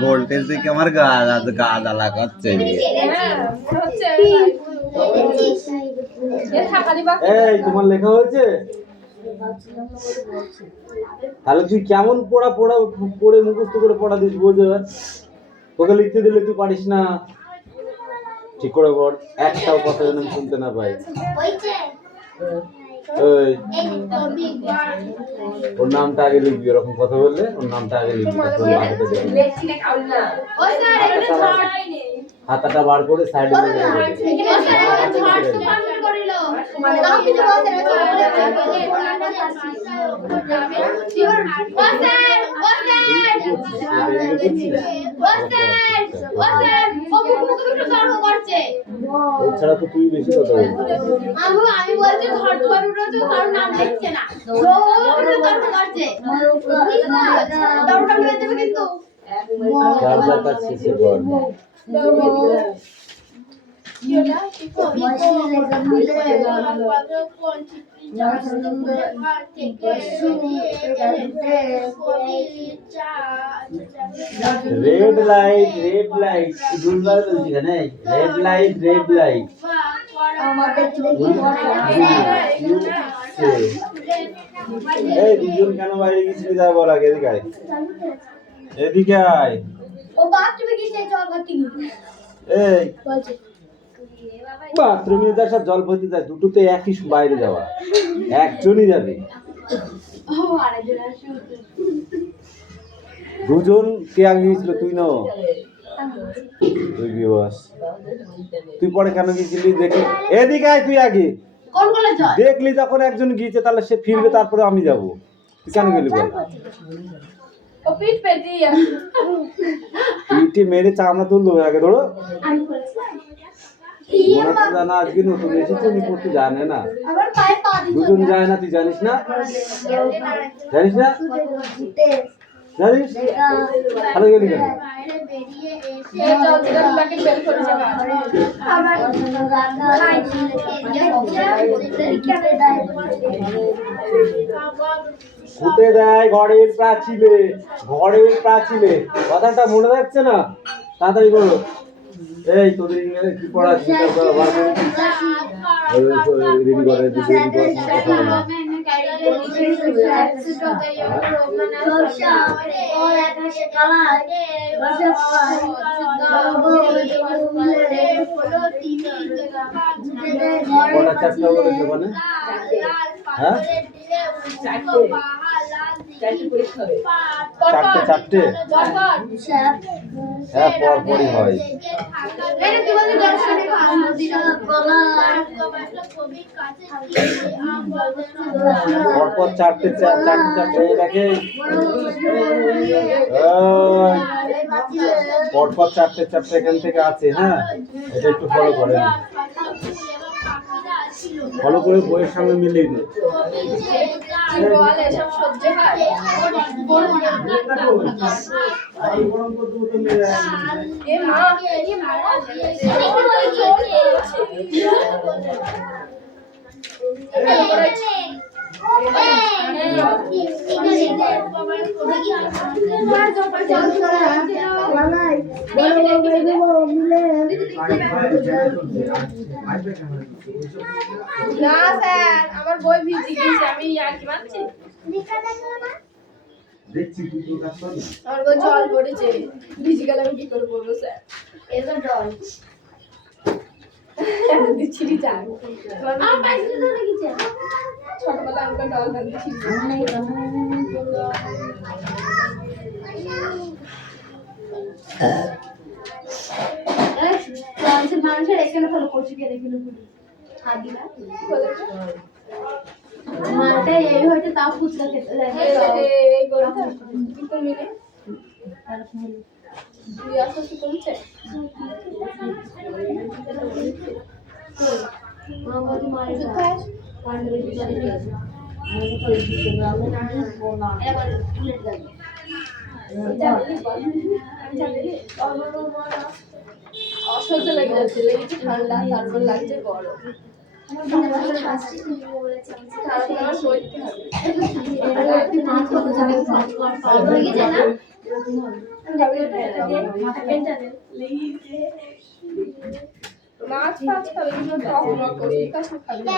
Voltage দেখে আমার গা জ্বালা করছে। এই তোমার লেখা হয়েছে? তাহলে তুই কেমন পড়ে মুখস্থ করে পড়া দিস বোঝ। তোকে লিখতে দিলে তুই পারিস না, ঠিক করে পড়, একটাও কথা যেন আমি শুনতে না পাই। ওর নামটা আগে লিখবি, ওরকম কথা বললে ওর নামটা আগে লিখবি। খাতাটা বার করে সাইডে এছাড়া তো তুই বেশি কথা বলছিস। আমি বলছি কারণ নাম লিখছে না, কিন্তু যার কাজ শেষে কর। রেড লাইট ভুলবার বলছি কেন? রেড লাইট এই দুজন কেন বাইরে গেছিলি যা বল আগে। এদিকে আয়, এদিকে আয়। ও বাথরুমে গিয়েছে জল ভর্তি। এই বাথরুমে যাস আর জল ভর্তি যাস, দুটো তো একই বাইরে যাওয়া, একজনই যাবে। দুজন কে আগে গিয়েছিল? তুই না তুই কি বস? তুই পরে কেন গিয়েছিলি? দেখলি এদিকে আয়, তুই আগে দেখলি যখন একজন গিয়েছে তাহলে সে ফিরবে, তারপরে আমি যাবো। তুই কেন গেলি বল? পিঠে মেরে চামড়া তুললো আগে। ধরো জানা আজকে নতুন এসেছে, উনি করতে জানে না, দুজন যায় না। তুই জানিস না? জানিস ভালো গেলি কেন? ছুটে দেয় ঘরের প্রাচীলে। কথাটা মনে রাখছে না? তাড়াতাড়ি করো। এই তোদের ইংরেজি কি পড়াচ্ছিস? হ্যাঁ, চারটে হ্যাঁ, পরপরই হয়। পরপর চারটে দেখে, পরপর চারটে এখান থেকে আছে। হ্যাঁ, এটা একটু ফলো করেন, ফলো করে বইয়ের সঙ্গে মিলিয়ে দিন। না স্যার, আমার বই ভিজে গেছে, আমি আর কি মানছি। আমার বই জল পড়েছে, ভিজে গেলে আমি কি করে পড়বো স্যার? এটা জল ছিড়ি যায়। আমার পাইছে তো লেগেছে। ছোটবেলা আমরা ডল বানতে ছিড়ি। মানুষের এখানে ফলো করছি কি এখানে হাত দিলা মালটা এই হয়তো তাও ফুচকা খেতে লাগে। এই গরম কিন্তু মিলে আর মিলে তুই আসো কি করছে মামা তোমার অসহ্য লেগে যাচ্ছে, লেগেছে ঠান্ডা, তারপর লাগছে গরম, তারপর আমার সইতে হবে। মাছ ফাছ খাবে, কিন্তু টক মক বিকাশ খাবে না।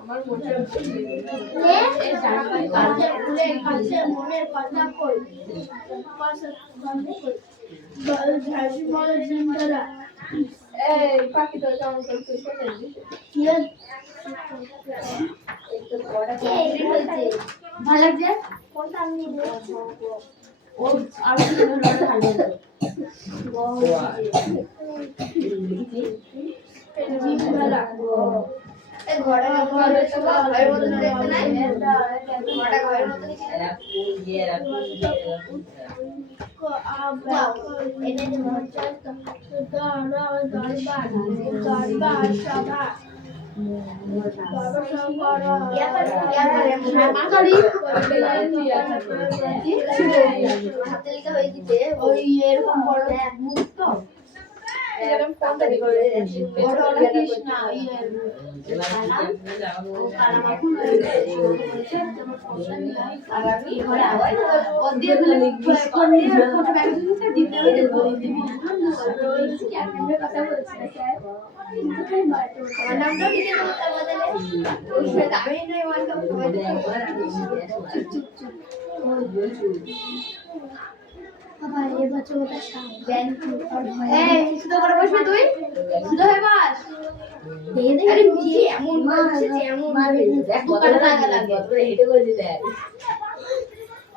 আমার মনের কথা কই এই পাখি তো কেমন করছে ভালো লাগছে কোনটা আমি ও আর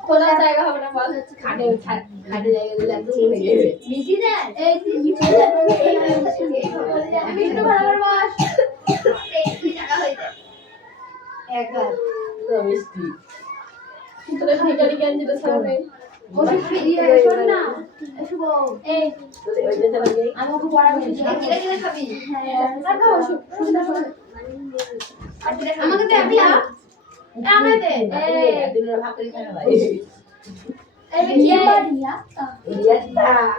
খোলা জায়গা হবে না, বল হচ্ছে খাটে খাটে জায়গা দিলে একদম উঠে গেছে মিষ্টি দেন এই মিষ্টি দেন মিষ্টি ভালো করে বস এই টাকা হয়ে যায় একবার তো মিষ্টি তোরা ভিটারি গেঞ্জি তো সামনে ওই ফিরিয়ে শোন না এসো এই ওই যে চলে যাই আমাকে পড়া বেশি কিরে কিরে খাবি হ্যাঁ রাখো সুন্দর সুন্দর আমাকে দে আমি আমাকে দে এই দুটো ভাগ করে খাওয়া ভাই এই কি বাড়িয়া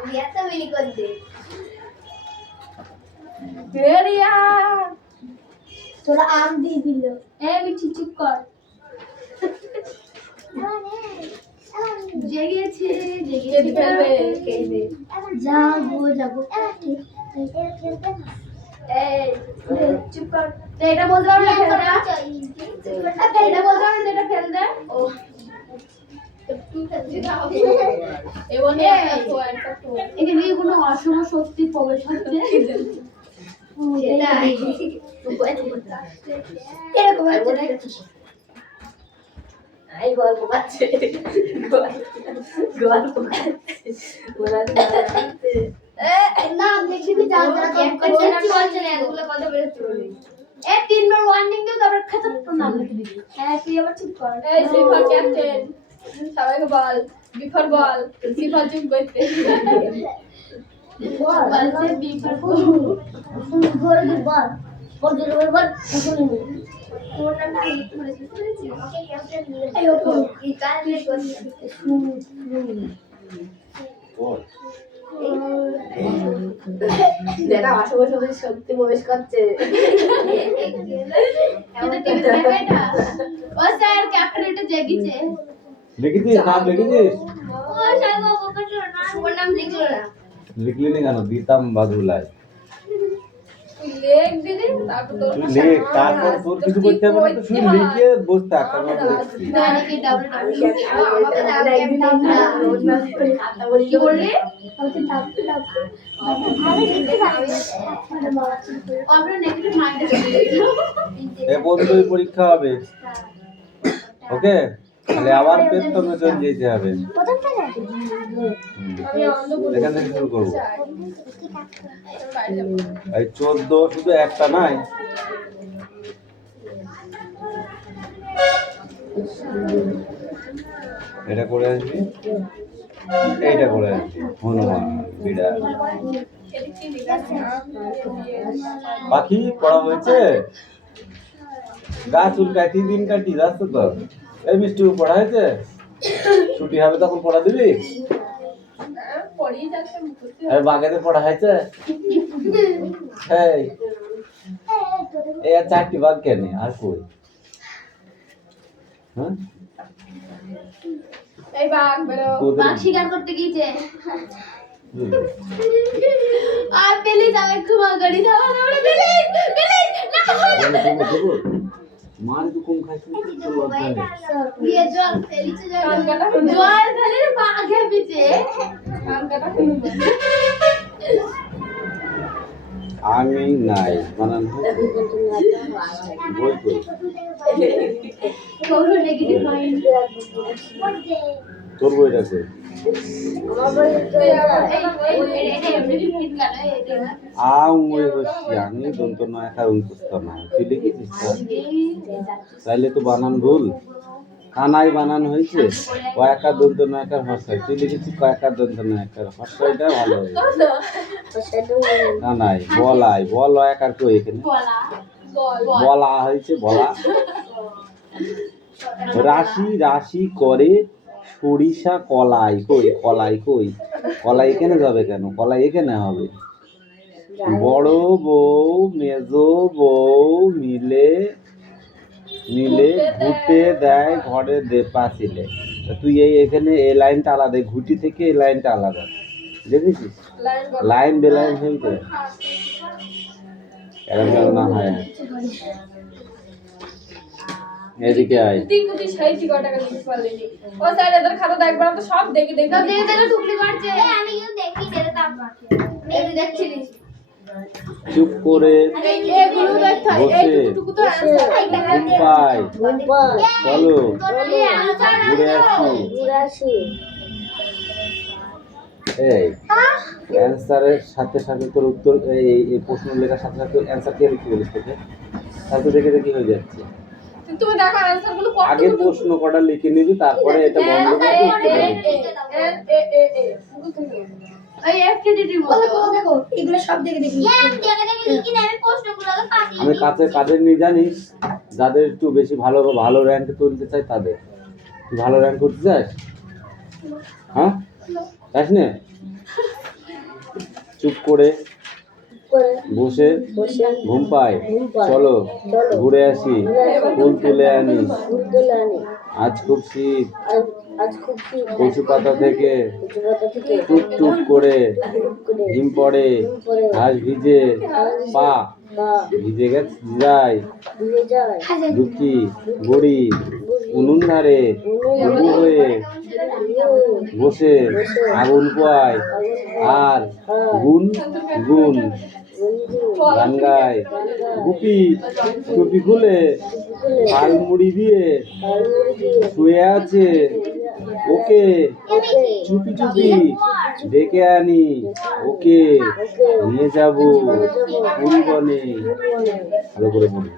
রিয়াতা মিলি কর দে রিয়া তোরা আম দিয়ে দিল এই মিঠি চুপ কর জেগেছে জেগেছে ফেলবে খেলবে যাবো এই চুপ কর এটা বলতে পারবে না ফেল দে এটা বলতে পারবে না এটা ফেল দে ও তুই ফেলছিস না এবারে এখানে কোনো অশুভ শক্তি প্রবেশ হচ্ছে সেটাই এরকম আই গল্প পাচ্ছে গল্প পাচ্ছে না দেখি তুই যা যা এক করছিস বলছ না এগুলো কথা বের চলে এ তিনবার ওয়ার্নিং দিও তারপর খতম তো নাম লিখে দিবি হ্যাঁ তুই আবার চুপ কর এই সিফার ক্যাপ্টেন সবাইকে বল বিফার বল সিফার চুপ করতে বল বলছে বিফার বল ঘর বল বল জোরে বল শুনি তোর নাম কি বলেছিস ওকে ক্যাপ্টেন এই ও কি কাজ করছিস শুনি বল যেটা অশুভ শক্তি প্রবেশ করছে ও স্যার ক্যাপ্টেন এটা জেগেছে লিখিছিস নাম লিখিছিস ও স্যার বাবু কত নাম লিখলো না লিখলি নি কেন দিতাম বাদুলাই লেখ দিদি তারপর তোর তুই লেখ, তারপর তোর কিছু করতে হবে না, তো শুধু লিখে বসে থাক, আমি দেখছি। নাকি ডাবল আমাদের কি বললি আমরা নেগেটিভ মাইন্ডে এ পর্যন্তই পরীক্ষা হবে, ওকে? তাহলে আবার প্রথমে চলে যেতে হবে। এখান থেকে শুরু করবো। এই 14 শুধু একটা নাই, এটা করে আসবি, এইটা করে আসবি, হনুমান বিড়াল পাখি পড়া হয়েছে। গাছ উল্কায় 3 দিন কাটি যাচ্ছ তো। এই মিষ্টি পড়া হয়েছে, ছুটি হবে তখন পড়া দিবি। আর বাগানে পড়া হয়েছে, এই আর 4টি বাঘ কেন আর কই? হ্যাঁ এই বাঘ বেরো বাঘ শিকার করতে গিয়েছে আর পেলি যাবে ঘুমা গাড়ি যাওয়া আমরা পেলি মার তো কম খাইছিস তো লজ্জা নেই। দিয়ে জল ফেলিছে জল ফেলে বাঘে পিছে কানকাটা ফেলি আমি নাই বানান বই কই তোর নেগেটিভ মাইন্ড তোর বইটা কই? আম ওই হচ্ছে আমি দন্ত নয় একা উনকুস্ত না, তুই লিখেছিস তো? তাইলে তো বানান ভুল, কানাই বানান হয়েছে কয়েকার দন্ত নয়কার হর্ষায়, তুই লিখেছিস কয়েকার দন্ত নয়কার হর্ষাইটা ভালো হয়েছে। কানাই বলাই বল একার কই এখানে বলা হয়েছে বলা। রাশি রাশি করে সরিষা কলাই কই, কলাই কই, কলাই এখানে যাবে কেন? কলাই এখানে হবে। বড় বউ মেজো বউ মিলে মিলে ঘুটে দেয় ঘরে পাচিলে। তুই এই এখানে এই লাইনটা আলাদা, ঘুটি থেকে এই লাইনটা আলাদা, দেখেছিস? লাইন বেলাইন হইতে এরকম না হয়। এদিকে আয়, তুই কুতি সেই কি টাকা লিখতে পারলি ও স্যার এদের খাতা একবার তো সব দেখে দেখে দেখে দেখে টুকলি মারছে আমি কিন্তু দেখি দেরে তাপ মারছে এই দেখছিলিস চুপ করে এইগুলো দেখতে এই টুকু তো অ্যানসার ঘুমাই চলো ঘুরে আসি। এই অ্যানসারের সাথে সাথে তোর উত্তর, এই প্রশ্ন লেখার সাথে সাথে অ্যানসার কে লিখতে বলিস তোকে? সাথে দেখে দেখে হয়ে যাচ্ছে। তুমি দেখো অ্যানসার গুলো কত আগে প্রশ্ন কটা লিখে নিবি, তারপরে এটা বন্ধ করে উত্তর দিবি। এই এফটিডি বলো দেখো এগুলো সব দেখে দেখি দেখে দেখে লিখি না আমি প্রশ্নগুলো আগে পাতি আমি কাছে কাদের নিয়ে জানিস, যাদের একটু বেশি ভালো ভালো র্যাঙ্ক তুলতে চাই তাদের। তুই ভালো র্যাঙ্ক করতে চাস? হ্যাঁ চাস না? চুপ করে বসে ঘুম পাই চলো ঘুরে আসি, ফুল তুলে আনি, আজ খুব শীত, কচু পাতা থেকে টুক টুক করে হিম পড়ে, ঘাস ভিজে পা ভিজে গেছে যায়, দুঃখী বুড়ি উনুন ধারে উবু হয়ে বসে আগুন পোয়ায় আর গুন গুন গান গায়, গুপি টুপি খুলে ফাল মুড়ি দিয়ে শুয়ে আছে, ওকে চুপি চুপি ডেকে আনি, ওকে নিয়ে যাব ফুল বনে। ভালো করে বলি।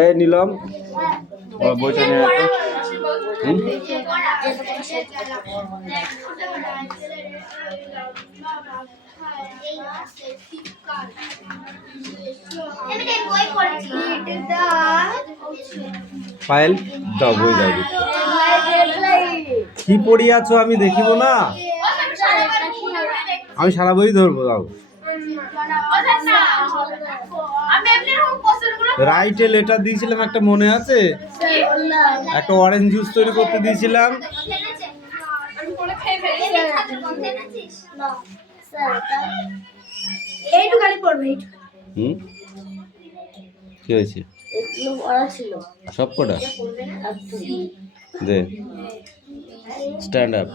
এই নিলাম বইটা নিয়ে আসো। ফাইল দাও, বই দাও। কি পড়ি আছো আমি দেখিব না? আমি সারা বই ধরবো। দাও রাইটে লেটার দিয়েছিলাম একটা, মনে আছে? একটা অরেঞ্জ জুস তৈরি করতে দিয়েছিলাম। এইটু খালি পড়বে এইটু হুম কি হয়েছে এগুলো পড়া ছিল সব কটা they stand up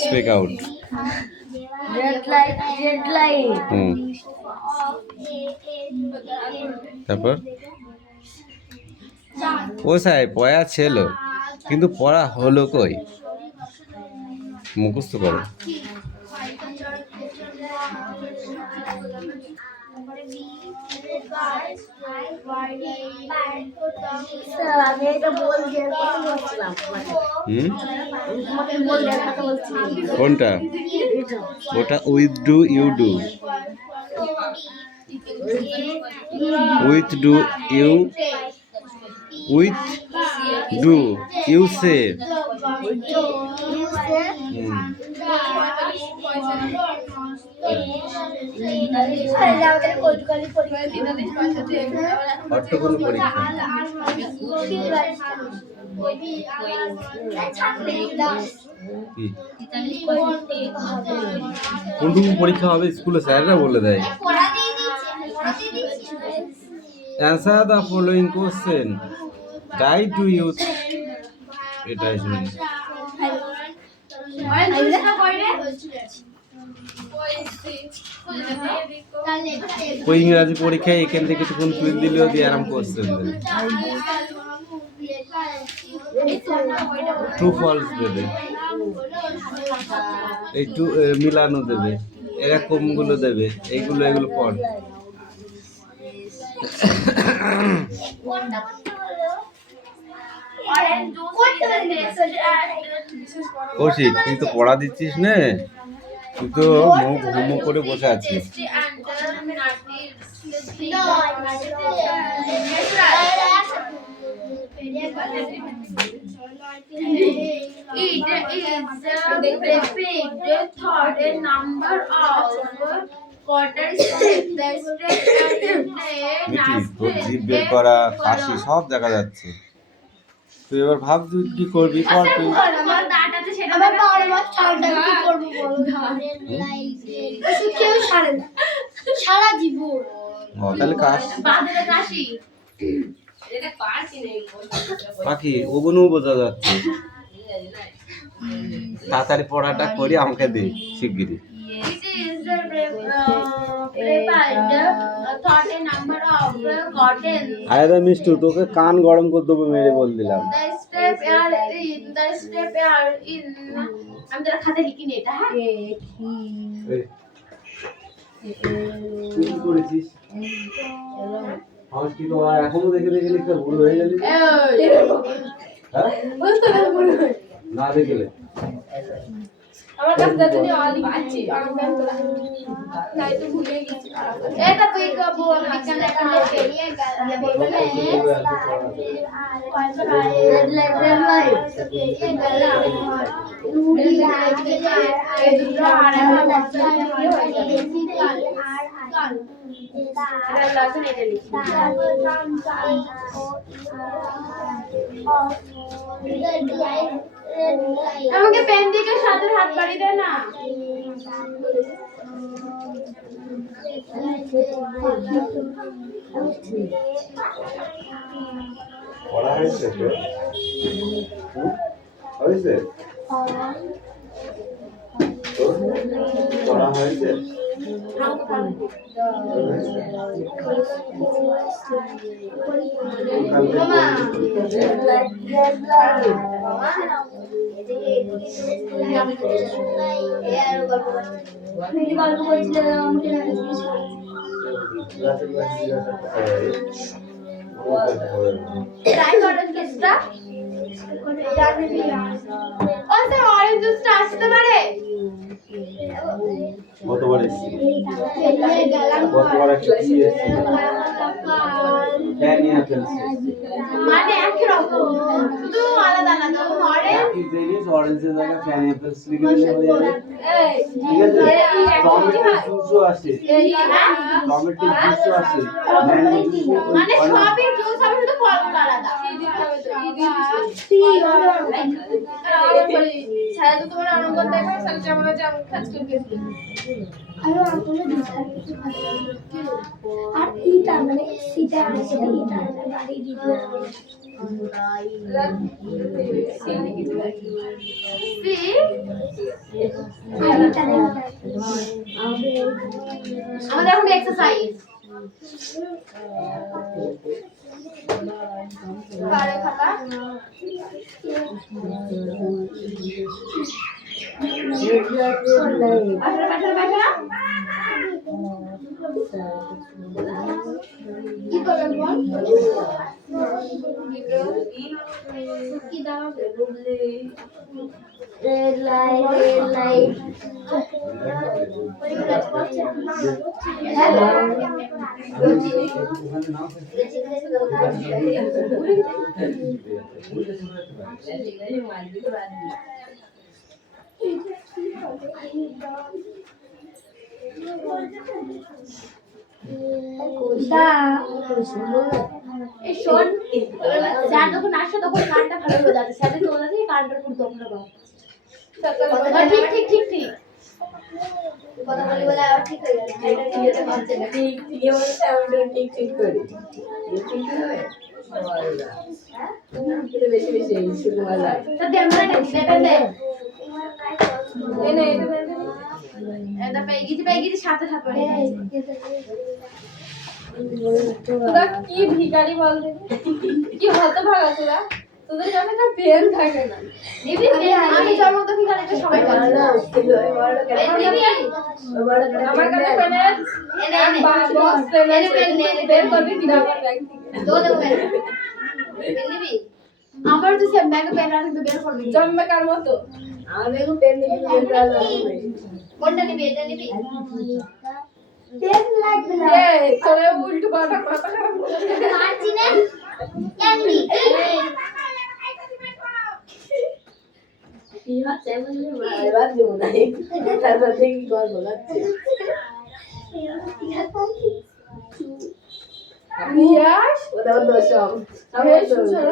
speak out red light হুম তারপর ও সাহেব পড়া ছিল কিন্তু পড়া হলো কই মুখস্থ করো আমি এটা বল দিয়ে কথা বলছিলাম হুম তোমাকে বল দিয়ে কথা বলছিলাম কোনটা ওটা with do you do with do you with do you say অট্টকোন পরীক্ষা কি কোনটুকু পরীক্ষা হবে স্কুলে স্যাররা বলে দেয় answer the following question guide to youth এটাই শুনি ওই ইংরাজি পরীক্ষায় এখান থেকে একটু কোন তুলে দিলেও দিয়ে আরাম কোশ্চেন দেবে ট্রু ফলস দেবে একটু মিলানো দেবে এরকম গুলো দেবে এগুলো পড় কৌশিক তুই তো পড়া দিচ্ছিস না তুই তো মুখ হুমো করে বসে আছিস জিভ বের করা কাশি সব দেখা যাচ্ছে তুই এবার ভাব তুই কি করবি কর তুই সারা জীবন তাহলে পাখি ওগুলো বোঝা যাচ্ছে তাড়াতাড়ি পড়াটা করি আমাকে দে শিগগিরি আরে মিষ্টু তোকে কান গরম করে দেবো মেরে বল দিলাম আমি তোর খাতে লিখি নি এটা হ্যাঁ তুই কি করেছিস আমার কি তো এখনো দেখে দেখে লিখতে ভুল হয়ে গেলি না দেখলে আমার কাছে তো তুমি অলি পাচ্ছি আমি কেন তোরা নাই তো ভুলে গেছি এটা তুই কব বিজ্ঞান একটা বেরিয়ে গেল বলবো না এই দুটো আর একটা বাচ্চা দিয়ে হয়ে যাবে আর লাগান এটা লিখি আমাকে পেন দিকে সাথে হাত বাড়ি দে না পড়া হয়েছে তো হয়েছে পড়া হয়েছে আসতে পারে কতবার এসেছি কতবার একটা কি এসেছি ক্যানিয়া ফেলছি মানে একই রকম শুধু আলাদা আলাদা অরেঞ্জ কি জিনিস অরেঞ্জের জায়গায় ক্যানিয়া ফেলছি লিখে দিলে হয়ে যাবে ঠিক আছে টমেটো জুসও আছে টমেটো জুসও আছে মানে সবই জুস হবে শুধু ফলগুলো আলাদা ছায়া তো তোমার অনুগত দেখা সাথে যেমন আছে আমি কাজ করে গেছি আর আমি দিছি আর এটা মানে সিটা আছে এটা গাড়ি দিতে আমাদের এখন এক্সারসাইজ কারে খাতা কি করবেন বল কি দাও red light এই শোন স্যার যখন আসে তখন কানটা ভালো হয়ে যাচ্ছে স্যার তো ওরা দিয়ে কানটা পুরো দমনা দাও ঠিক ঠিক ঠিক ঠিক কথা বলি বলে আর ঠিক হয়ে গেল এটা ঠিক আছে পাচ্ছে না ঠিক ঠিক এমন সাউন্ড ঠিক ঠিক করে ঠিক হবে হ্যাঁ এটা বেশি বেশি শুরু হলো তো দে আমরা এটা দে এনে এটা পেগিজি সাথে সাথে তোরা কি ভিখারি বল দে কি হতে ভাগা তোদের কাছে না পেন থাকে না নিবি আমি জন্ম তো ভিখারিটা সবাই বলে না আমার কাছে পেন এনে বক্স পেন বের করবি কিনা আমার ব্যাগ থেকে দো পেন নিবি আমার তো সব ব্যাগে পেন আছে তো বের করবি জন্মে কার মতো আমি এগো পেন নিবি কোনটা নিবি এটা নিবি পেন লাগবে না এই তোরে উল্টো পাল্টা মাথা খারাপ মারছি না কেমনি কি হচ্ছে বলে মারবার দেব না তারপর দেখি গল্প লাগছে ইয়াস ওটা দশম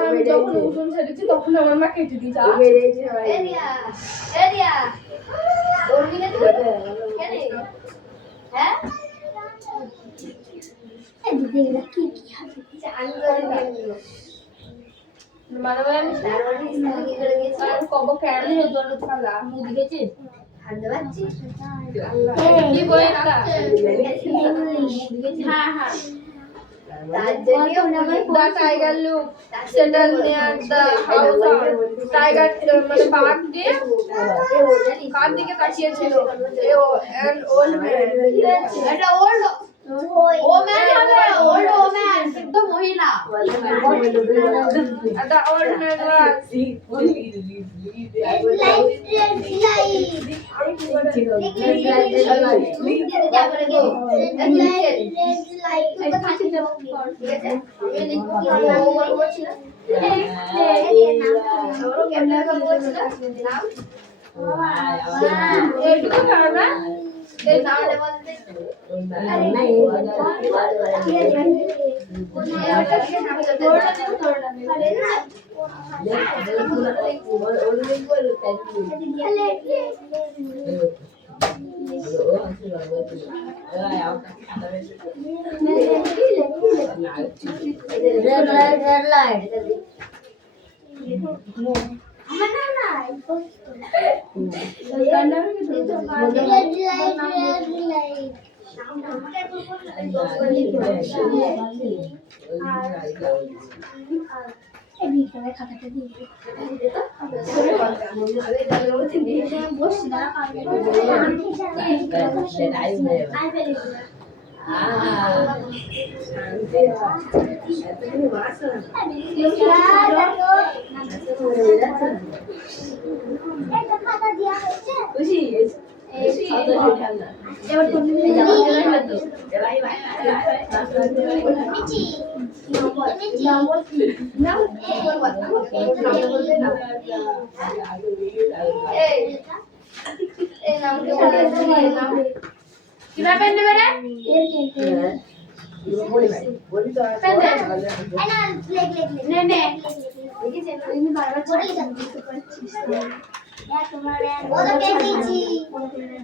আমি যখন উঠুন ছেড়েছি তখন আমার মা কেটে দিয়েছে এরিয়া দৌড়বি না তুই কেন হ্যাঁ এই দিদিরা কি কি হাতে জান করে দিল মানে আমি সারাদিন স্কুলে করে গেছি আর কব ক্যারি জন্য খালা মু দিকেছি হাতে বাচ্চি কি বইটা হ্যাঁ হ্যাঁ The tiger look settled near the house. Tiger মানে বাঘ দিয়ে কার দিকে তাকিয়ে ছিল an old man. এটা old woman হবে old woman সিদ্ধ মহিলা the old man এই নামটা বলতে नहीं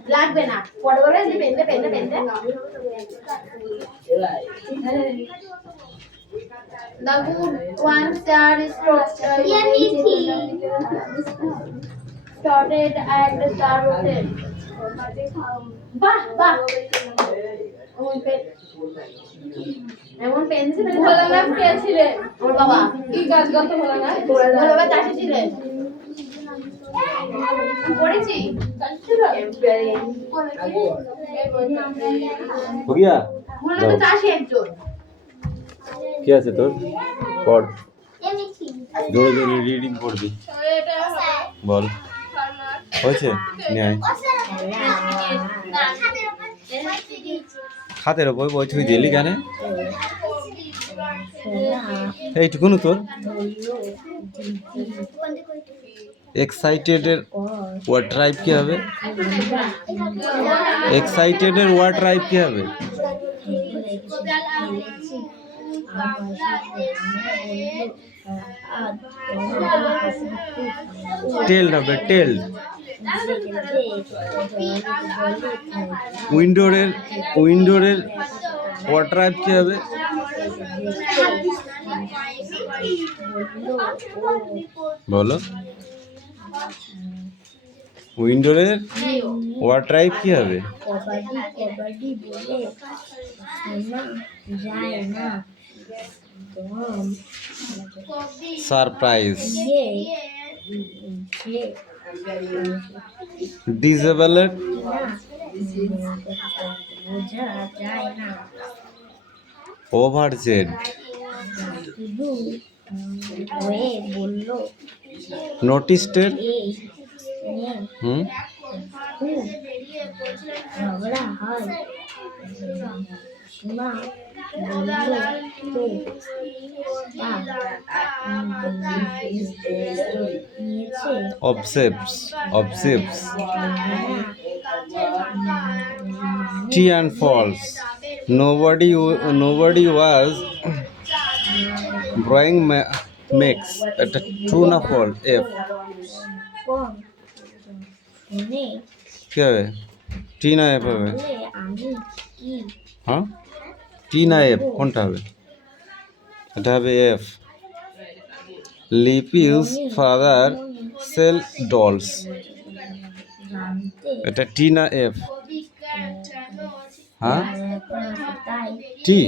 লাগবে না পরে বলে যে পেনতে পেনতে পেনতে The good one star is started at the star rotate. বাহ বাহ এমন পেন্সিল ভোলা ম্যাম কে ছিলেন ওর বাবা কি কাজ করতে ভোলা না ভোলা বাবা চাষি ছিলেন পড়েছি हो गया ভোলা তো চাষি একজন কি আছে তোর পড় জোরে জোরে রিডিং পড়বি বল হয়েছে নিয়ে আয় খাতের ওপর বই তুই দিলি কেন এইটুকুনো তোর এক্সাইটেডের ওয়ার্ড টাইপ কি হবে এক্সাইটেডের ওয়ার্ড টাইপ কি হবে টেল হবে টেল উইন্ডোরের ওয়ার্ড টাইপ কি হবে বলো উইন্ডোরের ওয়ার্ড টাইপ কি হবে কবাডি বলে শোনা যায় না সারপ্রাইজ যে ডিসেবলের বোঝা যায় না ওভারজেড শুধু হয়ে বলল নোটিস্টের এই নিয়ে হুম খুব ঝগড়া হয় সীমা বলল তো তা নিয়েছে observes true and false nobody was drawing makes এটা true না false f কোন শুনে কি হবে t না f হবে বলে আমি কি হ্যাঁ t না f কোনটা হবে এটা হবে f লিপিস ফাদার সেল ডলস জানতে এটা টি না এফ হ্যাঁ তাই টি